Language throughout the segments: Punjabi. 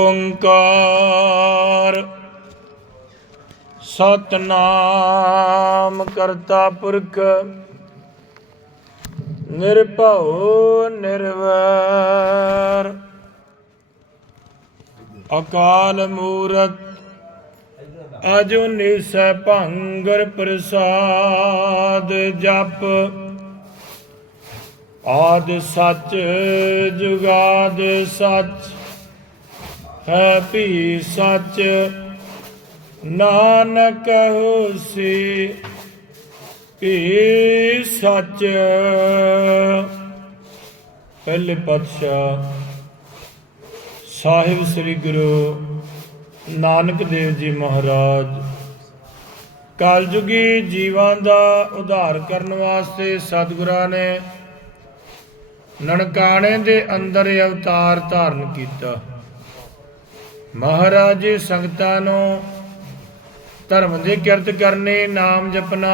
ਓੰਕਾਰ। ਸਤਨਾਮ ਕਰਤਾ ਪੁਰਖ, ਨਿਰਭਉ ਨਿਰਵੈਰ। ਅਕਾਲ ਮੂਰਤ, ਅਜੁਨੀ ਭੰਗਰ ਪ੍ਰਸਾਦ ਜਪ। ਆਦ ਸੱਚ ਜੁਗਾਦ ਸੱਚ ਹੈ ਭੀ ਸੱਚ। ਨਾਨਕ ਹੋਸੀ ਭੀ ਸੱਚ। ਪਹਿਲੇ ਪਾਤਸ਼ਾਹ ਸਾਹਿਬ ਸ੍ਰੀ ਗੁਰੂ ਨਾਨਕ ਦੇਵ ਜੀ ਮਹਾਰਾਜ ਕਲਯੁਗੀ ਜੀਵਾਂ ਦਾ ਉਧਾਰ ਕਰਨ ਵਾਸਤੇ ਸਤਿਗੁਰਾਂ ਨੇ ਨਨਕਾਣੇ ਦੇ ਅੰਦਰ ਅਵਤਾਰ ਧਾਰਨ ਕੀਤਾ। ਮਹਾਰਾਜ ਜੀ ਸੰਗਤਾਂ ਨੂੰ ਧਰਮ ਦੀ ਕਿਰਤ ਕਰਨੀ, ਨਾਮ ਜਪਣਾ,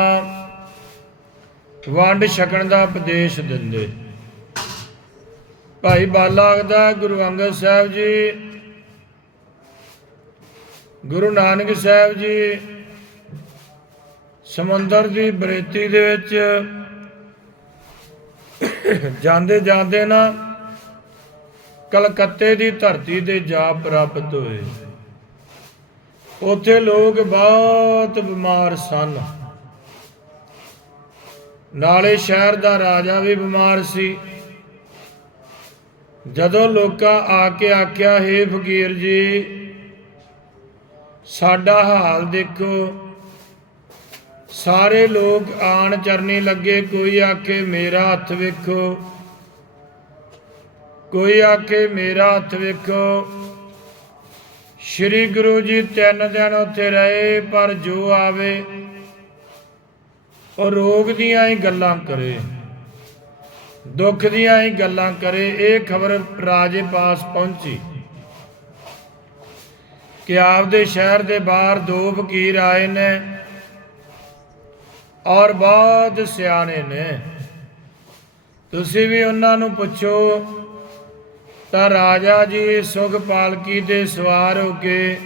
ਵੰਡ ਛਕਣ ਦਾ ਉਪਦੇਸ਼ ਦਿੰਦੇ। ਭਾਈ ਬਾਲਾ ਆਖਦਾ ਗੁਰੂ ਅੰਗਦ ਸਾਹਿਬ ਜੀ, ਗੁਰੂ ਨਾਨਕ ਸਾਹਿਬ ਜੀ, ਸਮੁੰਦਰ ਦੀ ਬਰੇਤੀ ਦੇ ਵਿੱਚ ਜਾਂਦੇ ਜਾਂਦੇ ਨਾ ਕਲਕੱਤੇ ਦੀ ਧਰਤੀ ਤੇ ਜਾ ਪ੍ਰਾਪਤ ਹੋਏ। ਉੱਥੇ ਲੋਕ ਬਹੁਤ ਬਿਮਾਰ ਸਨ। ਨਾਲੇ ਸ਼ਹਿਰ ਦਾ ਰਾਜਾ ਵੀ ਬਿਮਾਰ ਸੀ। ਜਦੋਂ ਲੋਕਾਂ ਆ ਕੇ ਆਖਿਆ, ਹੇ ਫਕੀਰ ਜੀ, ਸਾਡਾ ਹਾਲ ਦੇਖੋ। ਸਾਰੇ ਲੋਕ ਆਣ ਚਰਨੀ ਲੱਗੇ, ਕੋਈ ਆਖੇ, ਮੇਰਾ ਹੱਥ ਵੇਖੋ। ਕੋਈ ਆਖੇ ਮੇਰਾ ਹੱਥ ਵੇਖੋ। ਸ੍ਰੀ ਗੁਰੂ ਜੀ ਤਿੰਨ ਦਿਨ ਉੱਥੇ ਰਹੇ, ਪਰ ਜੋ ਆਵੇ, ਉਹ ਰੋਗ ਦੀਆਂ ਹੀ ਗੱਲਾਂ ਕਰੇ, ਦੁੱਖ ਦੀਆਂ ਹੀ ਗੱਲਾਂ ਕਰੇ। ਇਹ ਖਬਰ ਰਾਜੇ ਪਾਸ ਪਹੁੰਚੀ। ਕਿ ਆਪਦੇ ਸ਼ਹਿਰ ਦੇ ਬਾਹਰ ਦੋ ਫਕੀਰ ਆਏ ਨੇ ਔਰ ਬਹੁਤ ਸਿਆਣੇ ਨੇ। ਤੁਸੀਂ ਵੀ ਉਹਨਾਂ ਨੂੰ ਪੁੱਛੋ ਤਾਂ ਰਾਜਾ ਜੀ ਸੁਖ ਪਾਲਕੀ ਤੇ ਸਵਾਰ ਹੋ ਕੇ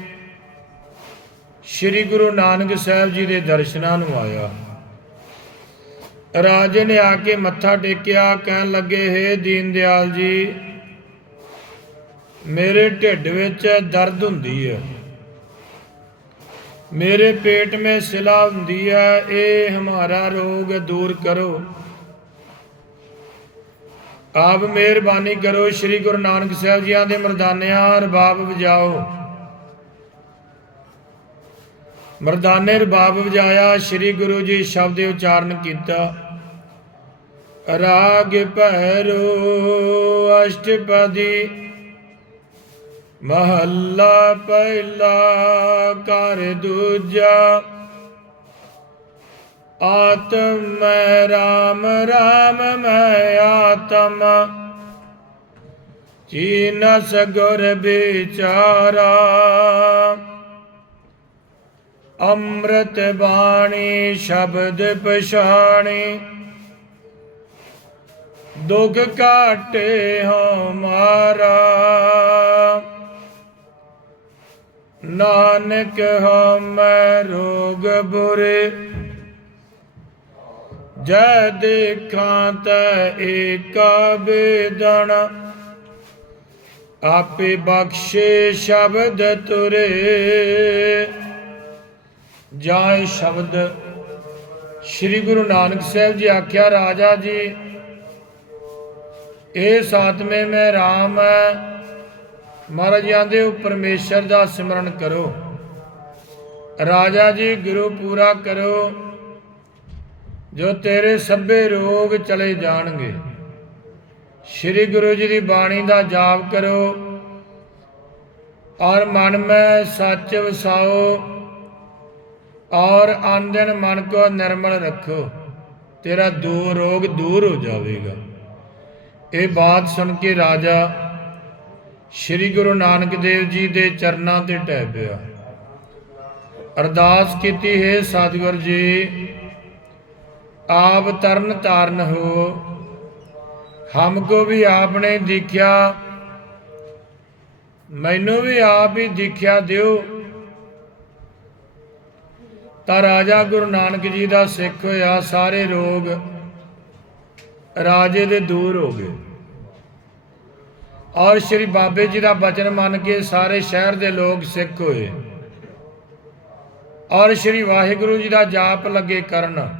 ਸ੍ਰੀ ਗੁਰੂ ਨਾਨਕ ਸਾਹਿਬ ਜੀ ਦੇ ਦਰਸ਼ਨਾਂ ਨੂੰ ਆਇਆ। ਰਾਜੇ ਨੇ ਆ ਕੇ ਮੱਥਾ ਟੇਕਿਆ, ਕਹਿਣ ਲੱਗੇ हे ਦੀਨ ਦਿਆਲ ਜੀ, ਮੇਰੇ ਢਿੱਡ ਵਿੱਚ ਦਰਦ ਹੁੰਦੀ ਹੈ। ਮੇਰੇ ਪੇਟ ਵਿੱਚ ਸਿਲਾ ਹੁੰਦੀ ਹੈ। ਇਹ ਹਮਾਰਾ ਰੋਗ ਦੂਰ ਕਰੋ। ਆਪ ਮਿਹਰਬਾਨੀ ਕਰੋ ਸ੍ਰੀ ਗੁਰੂ ਨਾਨਕ ਸਾਹਿਬ ਜੀਆਂ ਦੇ ਮਰਦਾਨਿਆਂ ਰਬਾਬ ਵਜਾਓ। ਮਰਦਾਨੇ ਰਬਾਬ ਵਜਾਇਆ, ਸ੍ਰੀ ਗੁਰੂ ਜੀ ਸ਼ਬਦ ਉਚਾਰਨ ਕੀਤਾ। ਰਾਗ ਭੈਰੋ ਅਸ਼ਟਪਦੀ, ਮਹੱਲਾ ਪਹਿਲਾ ਕਰ ਦੂਜਾ। ਆਤਮ ਮੈਂ ਰਾਮ ਰਾਮ ਮੈਂ ਆਤਮ। ਚੀਨ ਸਗੁਰ ਵਿਚਾਰਾ। ਅੰਮ੍ਰਿਤ ਬਾਣੀ ਸ਼ਬਦ ਪਛਾਣੀ। ਦੁਖ ਕਾਟੇ ਹਮਾਰਾ ਨਾਨਕ ਹਮੈ ਰੋਗ ਬੁਰੇ। ਜੈ ਦੇਖਾਂ ਤੈ ਏਕਾ ਬੇਦਨ ਆਪੇ ਬਖਸ਼ੇ ਸ਼ਬਦ ਤੁਰੇ। ਜਾਏ ਸ਼ਬਦ, ਸ੍ਰੀ ਗੁਰੂ ਨਾਨਕ ਸਾਹਿਬ ਜੀ ਆਖਿਆ, ਰਾਜਾ ਜੀ ਇਹ ਸਾਤਵੇਂ ਮੈਂ RAM ਹੈ ਮਹਾਰਾਜ ਆਂਦੇ ਹੋ ਪਰਮੇਸ਼ਰ ਦਾ ਸਿਮਰਨ ਕਰੋ। ਰਾਜਾ ਜੀ, ਗੁਰੂ ਪੂਰਾ ਕਰੋ। ਜੋ ਤੇਰੇ ਸਭੇ ਰੋਗ ਚਲੇ ਜਾਣਗੇ। ਸ੍ਰੀ ਗੁਰੂ ਜੀ ਦੀ ਬਾਣੀ ਦਾ ਜਾਪ ਕਰੋ। ਔਰ ਮਨ ਮੈਂ ਸੱਚ ਵਸਾਓ। ਔਰ ਆਂਦਨ ਮਨ ਕੋ ਨਿਰਮਲ ਰੱਖੋ। ਤੇਰਾ ਦੋ ਰੋਗ ਦੂਰ ਹੋ ਜਾਵੇਗਾ। ਇਹ ਬਾਤ ਸੁਣ ਕੇ ਰਾਜਾ ਸ੍ਰੀ ਗੁਰੂ ਨਾਨਕ ਦੇਵ ਜੀ ਦੇ ਚਰਨਾਂ ਤੇ ਟਹਿ ਪਿਆ। ਅਰਦਾਸ ਕੀਤੀ, ਹੈ ਸਤਿਗੁਰ ਜੀ ਆਪ ਤਰਨ ਤਾਰਨ ਹੋ। ਹਮ ਕੋ ਵੀ ਆਪਨੇ ਦੇਖਿਆ, ਮੈਨੂੰ ਵੀ ਆਪ ਹੀ ਦੇਖਿਆ ਦਿਓ। ਤਾਂ ਰਾਜਾ ਗੁਰੂ ਨਾਨਕ ਜੀ ਦਾ ਸਿੱਖ ਹੋਇਆ, ਸਾਰੇ ਰੋਗ ਰਾਜੇ ਦੇ ਦੂਰ ਹੋ ਗਏ। ਔਰ ਸ੍ਰੀ ਬਾਬੇ ਜੀ ਦਾ ਬਚਨ ਮੰਨ ਕੇ ਸਾਰੇ ਸ਼ਹਿਰ ਦੇ ਲੋਕ ਸਿੱਖ ਹੋਏ। ਔਰ ਸ੍ਰੀ ਵਾਹਿਗੁਰੂ ਜੀ ਦਾ ਜਾਪ ਲੱਗੇ ਕਰਨ।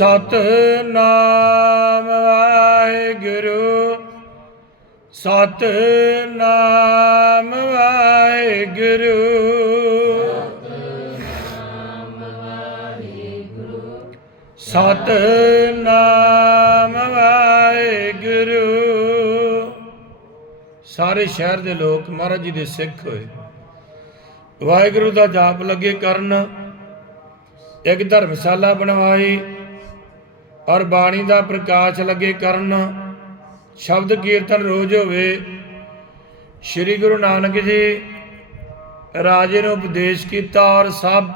ਸਤਨਾਮ ਵਾਹਿਗੁਰੂ ਸਤ ਨਾਮ ਵਾਹਿਗੁਰੂ। ਸਤਨਾਮ ਵਾਹਿਗੁਰੂ। ਸਾਰੇ ਸ਼ਹਿਰ ਦੇ ਲੋਕ ਮਹਾਰਾਜ ਜੀ ਦੇ ਸਿੱਖ ਹੋਏ। ਵਾਹਿਗੁਰੂ ਦਾ ਜਾਪ ਲੱਗੇ ਕਰਨ, ਇੱਕ ਧਰਮਸ਼ਾਲਾ ਬਣਵਾਈ ਔਰ ਬਾਣੀ ਦਾ ਪ੍ਰਕਾਸ਼ ਲੱਗੇ ਕਰਨ ਸ਼ਬਦ ਕੀਰਤਨ ਰੋਜ਼ ਹੋਵੇ। ਸ੍ਰੀ ਗੁਰੂ ਨਾਨਕ ਜੀ ਰਾਜੇ ਨੂੰ ਉਪਦੇਸ਼ ਕੀਤਾ ਔਰ ਸਭ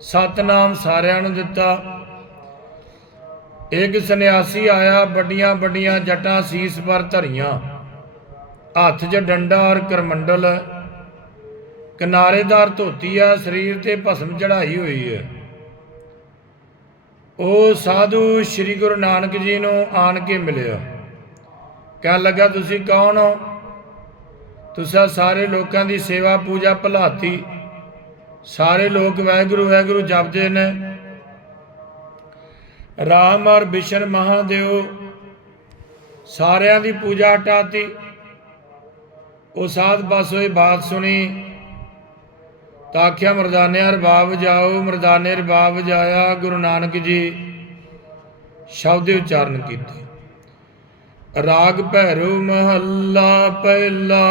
ਸਤਨਾਮ ਸਾਰਿਆਂ ਨੂੰ ਦਿੱਤਾ। ਇੱਕ ਸੰਨਿਆਸੀ ਆਇਆ, ਵੱਡੀਆਂ ਵੱਡੀਆਂ ਜਟਾਂ ਸੀਸ ਪਰ ਧਰੀਆਂ। ਹੱਥ 'ਚ ਡੰਡਾ ਔਰ ਕਰਮੰਡਲ। ਕਿਨਾਰੇਦਾਰ ਧੋਤੀ ਆ, ਸਰੀਰ ਤੇ ਭਸਮ ਚੜਾਈ ਹੋਈ ਹੈ। ਉਹ ਸਾਧੂ ਸ੍ਰੀ ਗੁਰੂ ਨਾਨਕ ਜੀ ਨੂੰ ਆਣ ਕੇ ਮਿਲਿਆ। ਕਹਿਣ ਲੱਗਾ, ਤੁਸੀਂ ਕੌਣ ਹੋ? ਤੁਸੀਂ ਸਾਰੇ ਲੋਕਾਂ ਦੀ ਸੇਵਾ ਪੂਜਾ ਭਲਾਤੀ। ਸਾਰੇ ਲੋਕ ਵਾਹਿਗੁਰੂ ਵਾਹਿਗੁਰੂ ਜਪਦੇ ਨੇ। ਰਾਮ ਔਰ ਵਿਸ਼ਨ ਮਹਾਦੇਵ ਸਾਰਿਆਂ ਦੀ ਪੂਜਾ ਹਟਾਤੀ। ਉਹ ਸਾਧ ਬਸ ਹੋਈ ਬਾਤ ਸੁਣੀ। ਤਾਂ ਆਖਿਆ ਮਰਦਾਨੇ ਰਬਾਬ ਜਾਓ, ਮਰਦਾਨੇ ਰਬਾਬ ਜਾਇਆ, ਗੁਰੂ ਨਾਨਕ ਜੀ। ਸ਼ਬਦ ਉਚਾਰਨ ਕੀਤੇ। ਰਾਗ ਭੈਰੋ ਮਹੱਲਾ ਪਹਿਲਾ।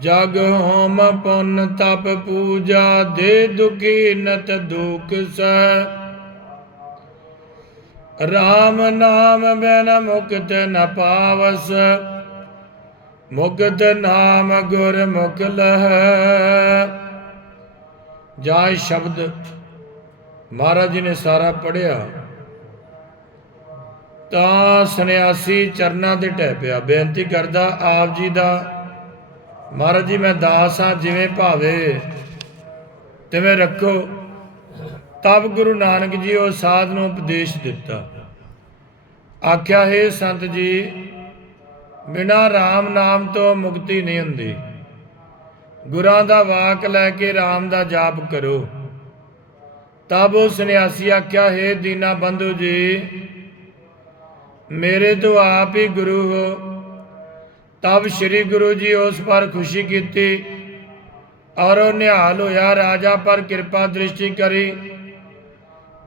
ਜਗ ਹੋਮ ਪੁੰਨ ਤਪ ਪੂਜਾ, ਦੇ ਦੁਖੀ ਨਤ ਦੁਖ ਸੈ ਰਾਮ ਨਾਮ ਬਿਨ ਮੁਕਤ ਨ ਪਾਵਸ। ਮੁਕਤ ਨਾਮ ਗੁਰ ਮੁਖ ਲਹੈ। ਜਾਇ ਸ਼ਬਦ, ਮਹਾਰਾਜ ਜੀ ਨੇ ਸਾਰਾ ਪੜਿਆ ਤਾਂ ਸੰਨਿਆਸੀ ਚਰਨਾਂ ਤੇ ਟਹਿ ਪਿਆ, ਬੇਨਤੀ ਕਰਦਾ ਆਪ ਜੀ ਦਾ, ਮਹਾਰਾਜ ਜੀ ਮੈਂ ਦਾਸ ਹਾਂ, ਜਿਵੇਂ ਭਾਵੇ, ਤਿਵੇਂ ਰੱਖੋ। ਤਬ ਗੁਰੂ ਨਾਨਕ ਜੀ ਉਹ ਸਾਧ ਨੂੰ ਉਪਦੇਸ਼ ਦਿੱਤਾ। ਆਖਿਆ, ਹੈ ਸੰਤ ਜੀ ਬਿਨਾਂ RAM ਨਾਮ ਤੋਂ ਮੁਕਤੀ ਨਹੀਂ ਹੁੰਦੀ। ਗੁਰਾਂ ਦਾ ਵਾਕ ਲੈ ਕੇ RAM ਦਾ ਜਾਪ ਕਰੋ। ਤਬ ਉਹ ਸੰਨਿਆਸੀ ਆਖਿਆ, ਹੈ ਦੀਨਾ ਬੰਧੂ ਜੀ, ਮੇਰੇ ਤੋਂ ਆਪ ਹੀ ਗੁਰੂ ਹੋ। ਤਬ ਸ੍ਰੀ ਗੁਰੂ ਜੀ ਉਸ ਪਰ ਖੁਸ਼ੀ ਕੀਤੀ ਔਰ ਉਹ ਨਿਹਾਲ ਹੋਇਆ, ਰਾਜਾ, ਪਰ ਕਿਰਪਾ ਦ੍ਰਿਸ਼ਟੀ ਕਰੀ।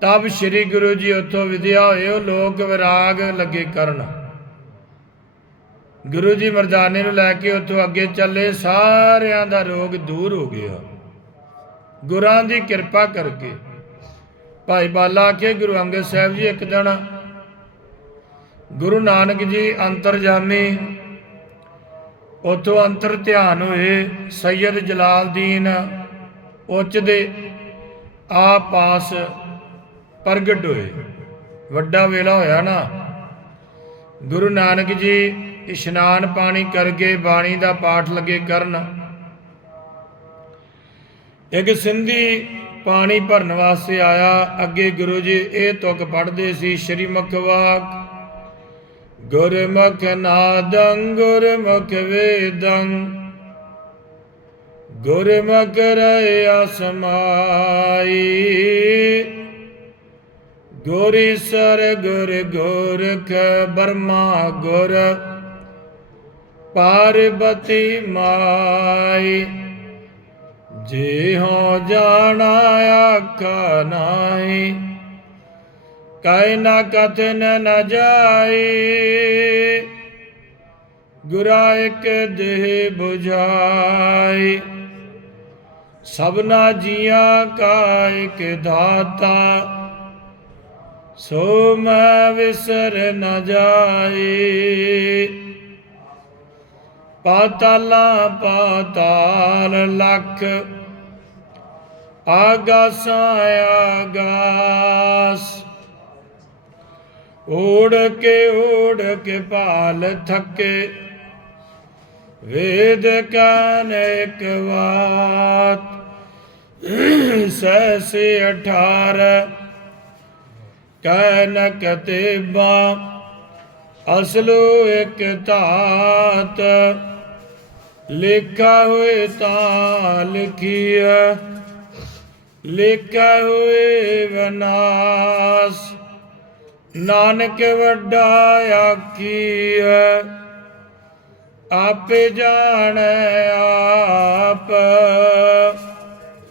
ਤਬ ਸ੍ਰੀ ਗੁਰੂ ਜੀ ਉੱਥੋਂ ਵਿਦਿਆ ਹੋਏ, ਉਹ ਲੋਕ ਵਿਰਾਗ ਲੱਗੇ ਕਰਨ। ਗੁਰੂ ਜੀ ਮਰਦਾਨੇ ਨੂੰ ਲੈ ਕੇ ਉੱਥੋਂ ਅੱਗੇ ਚੱਲੇ, ਸਾਰਿਆਂ ਦਾ ਰੋਗ ਦੂਰ ਹੋ ਗਿਆ। ਗੁਰਾਂ ਦੀ ਕਿਰਪਾ ਕਰਕੇ ਭਾਈ ਬਾਲਾ ਕੇ ਗੁਰੂ ਅੰਗਦ ਸਾਹਿਬ ਜੀ ਇੱਕ ਦਿਨ ਗੁਰੂ ਨਾਨਕ ਜੀ ਅੰਤਰਜਾਮੀ, ਉਥੋਂ ਅੰਤਰ ਧਿਆਨ ਹੋਏ ਸੈਯਦ ਜਲਾਲਦੀਨ ਉੱਚ ਦੇ ਆ ਪਾਸ ਪ੍ਰਗਟ ਹੋਏ। ਵੱਡਾ ਵੇਲਾ ਹੋਇਆ ਨਾ। ਗੁਰੂ ਨਾਨਕ ਜੀ ਇਸ਼ਨਾਨ ਪਾਣੀ ਕਰਕੇ ਬਾਣੀ ਦਾ ਪਾਠ ਲੱਗੇ ਕਰਨ। ਇੱਕ ਸਿੰਧੀ ਪਾਣੀ ਭਰਨ ਵਾਸਤੇ ਆਇਆ। ਅੱਗੇ ਗੁਰੂ ਜੀ ਇਹ ਤੁਕ ਪੜਦੇ ਸੀ, ਸ਼੍ਰੀ ਮੁਖਵਾਕ, ਗੁਰਮੁਖ ਨਾਦੰ, ਗੁਰਮੁਖ ਵੇਦੰ, ਗੁਰਮੁਖ ਰਇਆ ਸਮਾਈ, ਗੁਰੀ ਸਰ ਗੁਰ ਗੋਰਖ ਬਰਮਾ ਗੁਰ ਪਾਰਬਤੀ ਮਾਈ। ਜੇ ਹੋ ਜਾਣਾ ਆਖਾ ਨਾਹੀ ਕੈ ਨਾ ਕਥਨ ਨ ਜਾਏ ਗੁਰਾ ਇੱਕ ਦੇਹ 부ਝਾਈ ਸਭਨਾ ਜੀਆਂ ਕਾ ਇੱਕ ਦਾਤਾ। ਸੋ ਮੈਂ ਵਿਸਰ ਨ ਜਾਏ ਪਾਤਾਲਾ ਪਾਤਾਲ ਲੱਖ, ਆਗਾਸਾਂ ਆਗਾਸ। ਓੜ ਕੇ ਓੜ ਕੇ ਭਾਲ ਥੱਕੇ, ਵੇਦ ਕਾਨ ਇੱਕ ਬਾਤ ਸੈਸੇ 18 ਕਹਿ ਨ ਕਤੇਬਾ ਅਸਲੋ ਇੱਕ ਧਾਤ ਲਿਖਾ ਹੋਏ ਤਾਂ ਲਿਖੀਐ ਲਿਖਾ ਹੋਏ ਵਿਨਾਸ਼। ਨਾਨਕ ਵੱਡਾ ਆਖੀਐ, ਆਪੇ ਜਾਣ ਆਪ।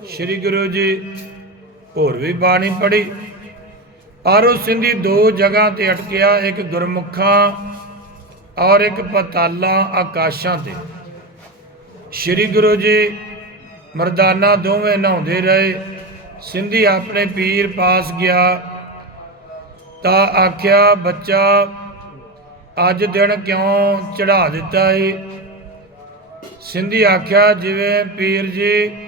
ਸ੍ਰੀ ਗੁਰੂ ਜੀ, ਹੋਰ ਵੀ ਬਾਣੀ ਪੜੀ ਆਰੋ ਸਿੰਧੀ ਦੋ ਜਗ੍ਹਾ ਤੇ ਅਟਕਿਆ, ਇੱਕ ਗੁਰਮੁਖਾਂ ਔਰ ਇੱਕ ਪਤਾਲਾ ਆਕਾਸ਼ਾਂ ਤੇ। ਸ੍ਰੀ ਗੁਰੂ ਜੀ ਮਰਦਾਨਾ ਦੋਵੇਂ ਨਹਾਉਂਦੇ ਰਹੇ। ਸਿੰਧੀ ਆਪਣੇ ਪੀਰ ਪਾਸ ਗਿਆ ਤਾਂ ਆਖਿਆ, ਬੱਚਾ, ਅੱਜ ਦਿਨ ਕਿਉਂ ਚੜਾ ਦਿੱਤਾ ਏ? ਸਿੰਧੀ ਆਖਿਆ, ਜਿਵੇਂ ਪੀਰ ਜੀ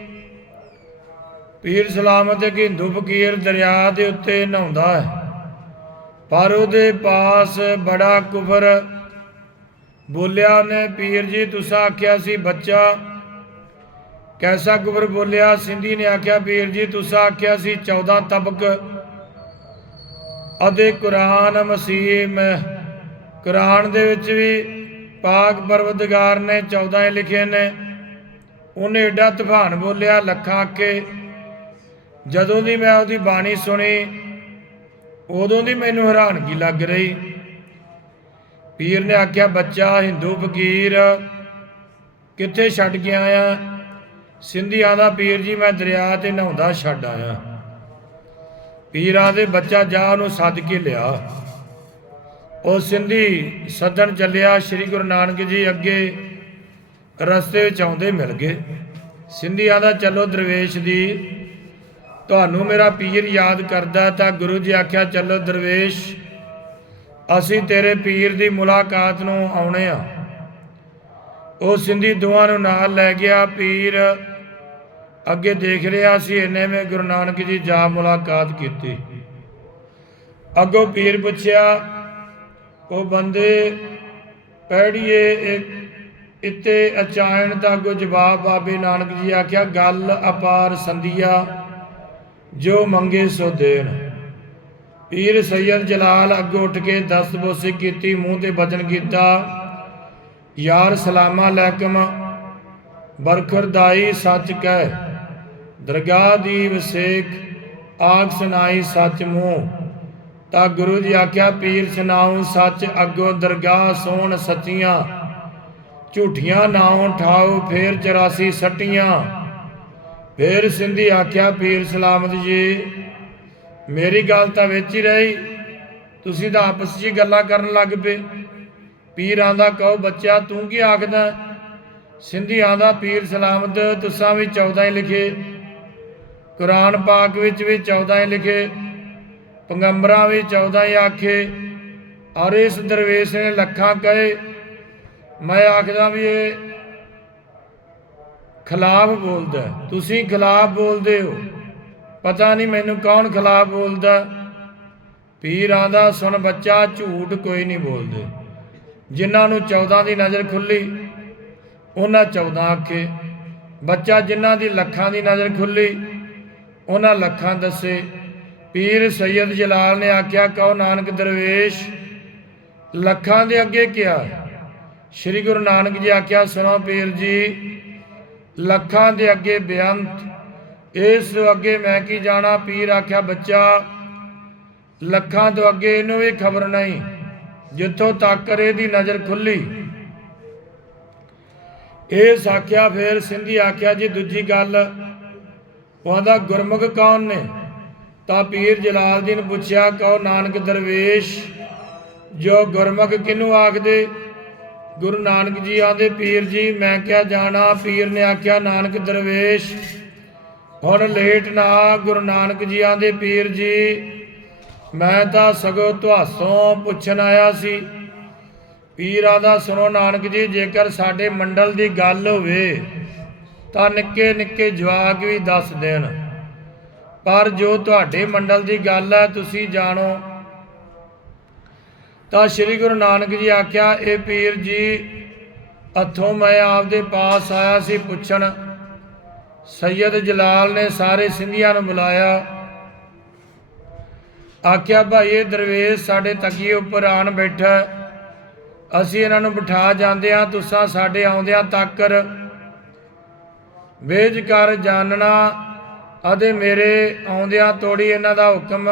ਪੀਰ ਸਲਾਮਤ ਇੱਕ ਹਿੰਦੂ ਫਕੀਰ ਦਰਿਆ ਦੇ ਉੱਤੇ ਨਹਾਉਂਦਾ ਹੈ। ਪਰ ਉਹਦੇ ਪਾਸ ਬੜਾ ਕੁਫਰ। ਬੋਲਿਆ, ਉਹਨੇ, ਪੀਰ ਜੀ, ਤੁਸੀਂ ਆਖਿਆ ਸੀ, ਬੱਚਾ। ਕੈਸਾ ਕੁਫਰ ਬੋਲਿਆ? ਸਿੰਧੀ ਨੇ ਆਖਿਆ, ਪੀਰ ਜੀ, ਤੁਸੀਂ ਆਖਿਆ ਸੀ 14 ਤਬਕ। ਅਤੇ ਕੁਰਾਨ ਮਸੀਮ ਕੁਰਾਨ ਦੇ ਵਿੱਚ ਵੀ ਪਾਕ ਪਰਵਤਗਾਰ ਨੇ 14 ਹੀ ਲਿਖੇ ਨੇ। ਉਹਨੇ ਏਡਾ ਤੂਫਾਨ ਬੋਲਿਆ, ਲੱਖਾਂ ਕੇ ਜਦੋਂ ਦੀ ਮੈਂ ਉਹਦੀ ਬਾਣੀ ਸੁਣੀ, ਉਦੋਂ ਦੀ ਮੈਨੂੰ ਹੈਰਾਨਗੀ ਲੱਗ ਰਹੀ। ਪੀਰ ਨੇ ਆਖਿਆ, ਬੱਚਾ, ਹਿੰਦੂ ਫਕੀਰ, ਕਿੱਥੇ ਛੱਡ ਕੇ ਆਇਆ? ਸਿੰਧੀ ਦਾ ਪੀਰ ਜੀ, ਮੈਂ ਦਰਿਆ ਤੇ ਨਹਾਉਂਦਾ ਛੱਡ ਆਇਆ। ਪੀਰਾਂ ਦੇ ਬੱਚਾ ਜਾ ਉਹਨੂੰ ਸੱਦ ਕੇ ਲਿਆ। ਉਹ ਸਿੰਧੀ ਸੱਦਣ ਚੱਲਿਆ, ਸ੍ਰੀ ਗੁਰੂ ਨਾਨਕ ਜੀ ਅੱਗੇ ਰਸਤੇ ਵਿੱਚ ਆਉਂਦੇ ਮਿਲ ਗਏ। ਸਿੰਧੀ ਦਾ ਚਲੋ ਦਰਵੇਸ਼ ਦੀ ਤੁਹਾਨੂੰ ਮੇਰਾ ਪੀਰ ਯਾਦ ਕਰਦਾ ਤਾਂ ਗੁਰੂ ਜੀ ਆਖਿਆ, ਚੱਲੋ ਦਰਵੇਸ਼, ਅਸੀਂ ਤੇਰੇ ਪੀਰ ਦੀ ਮੁਲਾਕਾਤ ਨੂੰ ਆਉਣੇ ਆ। ਉਹ ਸਿੰਧੀ ਦੋਵਾਂ ਨੂੰ ਨਾਲ ਲੈ ਗਿਆ। ਪੀਰ ਅੱਗੇ ਦੇਖ ਰਿਹਾ ਸੀ, ਇੰਨੇ ਵਿੱਚ ਗੁਰੂ ਨਾਨਕ ਜੀ ਜਾ ਮੁਲਾਕਾਤ ਕੀਤੀ। ਅੱਗੋਂ ਪੀਰ ਪੁੱਛਿਆ, ਉਹ ਬੰਦੇ ਪੈੜੀਏ ਇੱਤੇ ਅਚਾਇਣ ਦਾ ਕੋ ਜਵਾਬ ਬਾਬੇ ਨਾਨਕ ਜੀ ਆਖਿਆ, ਗੱਲ ਅਪਾਰ ਸੰਧੀਆ ਜੋ ਮੰਗੇ ਸੋ ਦੇਣ। ਪੀਰ ਸੈਯਦ ਜਲਾਲ ਅੱਗੋਂ ਉੱਠ ਕੇ ਦਸਤਬੋਸੀ ਕੀਤੀ, ਮੂੰਹ ਤੇ ਬਚਨ ਕੀਤਾ। ਯਾਰ ਸਲਾਮਾ ਅਲੈਕਮ ਬਰਖਰਦਾਈ ਸੱਚ ਕਹਿ। ਦਰਗਾਹ ਦੀ ਵਸੇਖ, ਆਗ ਸੁਨਾਈ ਸੱਚ ਮੂੰਹ। ਤਾਂ ਗੁਰੂ ਜੀ ਆਖਿਆ, ਪੀਰ ਸੁਨਾਉ ਸੱਚ ਅੱਗੋਂ ਦਰਗਾਹ ਸੋਣ ਸੱਚੀਆਂ। ਝੂਠੀਆਂ ਨਾਉ ਠਾਉ ਫੇਰ 84 ਸੱਟੀਆਂ। ਫੇਰ ਸਿੰਧੀ ਆਖਿਆ, ਪੀਰ ਸਲਾਮਤ ਜੀ, ਮੇਰੀ ਗੱਲ ਤਾਂ ਵਿੱਚ ਹੀ ਰਹੀ। ਤੁਸੀਂ ਤਾਂ ਆਪਸ 'ਚ ਹੀ ਗੱਲਾਂ ਕਰਨ ਲੱਗ ਪਏ। ਪੀਰ ਆਂਦਾ ਕਹੋ ਬੱਚਾ ਤੂੰ ਕੀ ਆਖਦਾ? ਸਿੰਧੀ ਆਂਦਾ ਪੀਰ ਸਲਾਮਤ, ਤੁਸਾਂ ਵੀ 14 ਹੀ ਲਿਖੇ। ਕੁਰਾਨ ਪਾਕ ਵਿੱਚ ਵੀ 14 ਹੀ ਲਿਖੇ। ਪੰਗੰਬਰਾਂ ਵੀ 14 ਹੀ ਆਖੇ। ਔਰ ਇਸ ਦਰਵੇਸ਼ ਨੇ ਲੱਖਾਂ ਕਹੇ। ਮੈਂ ਆਖਦਾ ਵੀ ਇਹ ਖਿਲਾਫ ਬੋਲਦਾ ਤੁਸੀਂ ਖਿਲਾਫ ਬੋਲਦੇ ਹੋ। ਪਤਾ ਨਹੀਂ ਮੈਨੂੰ ਕੌਣ ਖਿਲਾਫ ਬੋਲਦਾ ਪੀਰ ਆਂਦਾ, ਸੁਣ ਬੱਚਾ, ਝੂਠ ਕੋਈ ਨਹੀਂ ਬੋਲਦੇ। ਜਿਨ੍ਹਾਂ ਨੂੰ 14 ਦੀ ਨਜ਼ਰ ਖੁੱਲੀ, ਉਹਨਾਂ 14 ਆਖੇ। ਬੱਚਾ, ਜਿਨ੍ਹਾਂ ਦੀ ਲੱਖਾਂ ਦੀ ਨਜ਼ਰ ਖੁੱਲੀ, ਉਹਨਾਂ ਲੱਖਾਂ ਦੱਸੇ। ਪੀਰ ਸੈਯਦ ਜਲਾਲ ਨੇ ਆਖਿਆ, ਕਹੋ ਨਾਨਕ ਦਰਵੇਸ਼, ਲੱਖਾਂ ਦੇ ਅੱਗੇ ਕਿਹਾ ਸ੍ਰੀ ਗੁਰੂ ਨਾਨਕ ਜੀ ਆਖਿਆ, ਸੁਣੋ ਪੀਰ ਜੀ ਲੱਖਾਂ ਦੇ ਅੱਗੇ ਬੇਅੰਤ। ਇਸ ਤੋਂ ਅੱਗੇ ਮੈਂ ਕੀ ਜਾਣਾ? ਪੀਰ ਆਖਿਆ, ਬੱਚਾ, ਲੱਖਾਂ ਤੋਂ ਅੱਗੇ ਇਹਨੂੰ ਵੀ ਖਬਰ ਨਹੀਂ। ਜਿੱਥੋਂ ਤੱਕ ਇਹਦੀ ਨਜ਼ਰ ਖੁੱਲੀ। ਇਹ ਸਾਖਿਆ ਫੇਰ ਸਿੰਧੀ ਆਖਿਆ, ਜੀ ਦੂਜੀ ਗੱਲ ਉਹਦਾ ਗੁਰਮੁਖ ਕੌਣ ਨੇ? ਤਾਂ ਪੀਰ ਜਲਾਲ ਜੀ ਨੇ ਪੁੱਛਿਆ, ਕਹੋ, ਨਾਨਕ ਦਰਵੇਸ਼, ਜੋ ਗੁਰਮੁਖ ਕਿਨੂੰ ਆਖਦੇ? ਗੁਰੂ ਨਾਨਕ ਜੀ ਆਂਦੇ ਪੀਰ ਜੀ, ਮੈਂ ਕਿਹਾ ਜਾਣਾ, ਪੀਰ ਨੇ ਆਖਿਆ, ਨਾਨਕ ਦਰਵੇਸ਼, ਹੁਣ ਲੇਟ ਨਾ ਗੁਰੂ ਨਾਨਕ ਜੀ ਆਂਦੇ ਪੀਰ ਜੀ। ਮੈਂ ਤਾਂ ਸਗੋਂ ਤੁਹਾਸੋਂ ਪੁੱਛਣ ਆਇਆ ਸੀ, ਪੀਰਾਂ ਦਾ ਸੁਣੋ ਨਾਨਕ ਜੀ, ਜੇਕਰ ਸਾਡੇ ਮੰਡਲ ਦੀ ਗੱਲ ਹੋਵੇ, ਤਾਂ ਨਿੱਕੇ ਨਿੱਕੇ ਜਵਾਕ ਵੀ ਦੱਸ ਦੇਣ। ਪਰ ਜੋ ਤੁਹਾਡੇ ਮੰਡਲ ਦੀ ਗੱਲ ਹੈ, ਤੁਸੀਂ ਜਾਣੋ ਤਾਂ ਸ੍ਰੀ ਗੁਰੂ ਨਾਨਕ ਜੀ ਆਖਿਆ, ਇਹ ਪੀਰ ਜੀ, ਹੱਥੋਂ ਮੈਂ ਆਪਦੇ ਪਾਸ ਆਇਆ ਸੀ ਪੁੱਛਣ। ਸੈਯਦ ਜਲਾਲ ਨੇ ਸਾਰੇ ਸਿੰਧੀਆਂ ਨੂੰ ਬੁਲਾਇਆ। ਆਖਿਆ, ਭਾਈ, ਇਹ ਦਰਵੇਸ਼ ਸਾਡੇ ਤਕੀਏ ਉੱਪਰ ਆਣ ਬੈਠਾ ਅਸੀਂ ਇਹਨਾਂ ਨੂੰ ਬਿਠਾ ਜਾਂਦੇ ਹਾਂ, ਤੁਸਾਂ ਸਾਡੇ ਆਉਂਦਿਆਂ ਤੱਕਰ। ਵੇਜ ਕਰ ਜਾਣਨਾ ਅਤੇ ਮੇਰੇ ਆਉਂਦਿਆਂ ਤੋੜੀ ਇਹਨਾਂ ਦਾ ਹੁਕਮ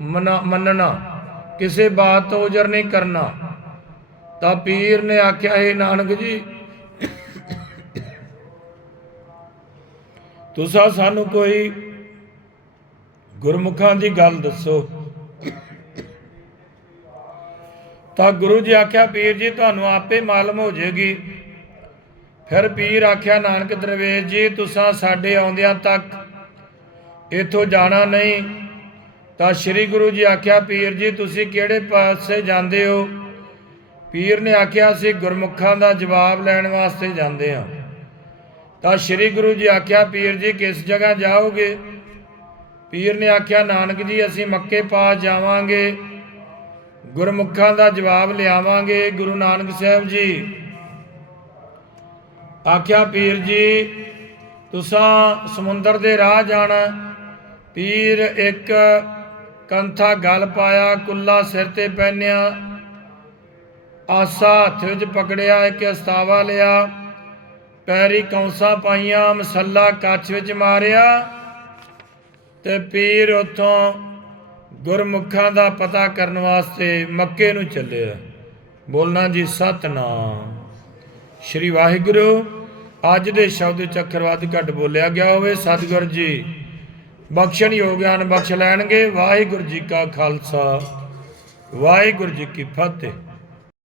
ਮਨਾ- ਮੰਨਣਾ। ਕਿਸੇ ਬਾਤ ਤੋਂ ਉਜਰ ਨਹੀਂ ਕਰਨਾ। ਤਾਂ ਪੀਰ ਨੇ ਆਖਿਆ ਇਹ ਨਾਨਕ ਜੀ, ਤੁਸਾਂ ਸਾਨੂੰ ਕੋਈ ਗੁਰਮੁਖਾਂ ਦੀ ਗੱਲ ਦੱਸੋ। ਤਾਂ ਗੁਰੂ ਜੀ ਆਖਿਆ, ਪੀਰ ਜੀ, ਤੁਹਾਨੂੰ ਆਪੇ ਮਾਲੂਮ ਹੋ ਜਾਏਗੀ। ਫਿਰ ਪੀਰ ਆਖਿਆ, ਨਾਨਕ ਦਰਵੇਸ਼ ਜੀ, ਤੁਸਾਂ ਸਾਡੇ ਆਉਂਦਿਆਂ ਤੱਕ ਇਥੋਂ ਜਾਣਾ ਨਹੀਂ। ਤਾਂ ਸ੍ਰੀ ਗੁਰੂ ਜੀ ਆਖਿਆ, ਪੀਰ ਜੀ, ਤੁਸੀਂ ਕਿਹੜੇ ਪਾਸੇ ਜਾਂਦੇ ਹੋ? ਪੀਰ ਨੇ ਆਖਿਆ, ਅਸੀਂ ਗੁਰਮੁਖਾਂ ਦਾ ਜਵਾਬ ਲੈਣ ਵਾਸਤੇ ਜਾਂਦੇ ਹਾਂ। ਤਾਂ ਸ੍ਰੀ ਗੁਰੂ ਜੀ ਆਖਿਆ, ਪੀਰ ਜੀ, ਕਿਸ ਜਗ੍ਹਾ ਜਾਓਗੇ? ਪੀਰ ਨੇ ਆਖਿਆ, ਨਾਨਕ ਜੀ, ਅਸੀਂ ਮੱਕੇ ਪਾਸ ਜਾਵਾਂਗੇ। ਗੁਰਮੁਖਾਂ ਦਾ ਜਵਾਬ ਲਿਆਵਾਂਗੇ, ਗੁਰੂ ਨਾਨਕ ਸਾਹਿਬ ਜੀ। ਆਖਿਆ, ਪੀਰ ਜੀ, ਤੁਸਾਂ ਸਮੁੰਦਰ ਦੇ ਰਾਹ ਜਾਣਾ। ਪੀਰ ਇੱਕ ਕੰਥਾ ਗਲ ਪਾਇਆ, ਕੁੱਲਾ ਸਿਰ ਤੇ ਪਹਿਨਿਆ ਆਸਾ ਹੱਥ ਵਿੱਚ ਪਕੜਿਆ, ਇੱਕ ਅਸਤਾਵਾ ਲਿਆ। ਪੈਰੀ ਕੌਂਸਾ ਪਾਈਆਂ, ਮਸੱਲਾ ਕੱਛ ਵਿੱਚ ਮਾਰਿਆ। ਤੇ ਪੀਰ ਉਥੋਂ ਗੁਰਮੁਖਾਂ ਦਾ ਪਤਾ ਕਰਨ ਵਾਸਤੇ ਮੱਕੇ ਨੂੰ ਚੱਲਿਆ। ਬੋਲਣਾ ਜੀ, ਸਤਨਾਮ। ਸ਼੍ਰੀ ਵਾਹਿਗੁਰੂ, ਅੱਜ ਦੇ ਸ਼ਬਦ ਵਿੱਚ ਅੱਖਰ ਵੱਧ ਘੱਟ ਬੋਲਿਆ ਗਿਆ ਹੋਵੇ, ਸਤਿਗੁਰ ਜੀ। ਬਖਸ਼ਣ ਯੋਗ ਗਿਆਨ ਬਖਸ਼ ਲੈਣਗੇ। ਵਾਹਿਗੁਰੂ ਜੀ ਕਾ ਖਾਲਸਾ ਵਾਹਿਗੁਰੂ ਜੀ ਕੀ ਫਤਿਹ।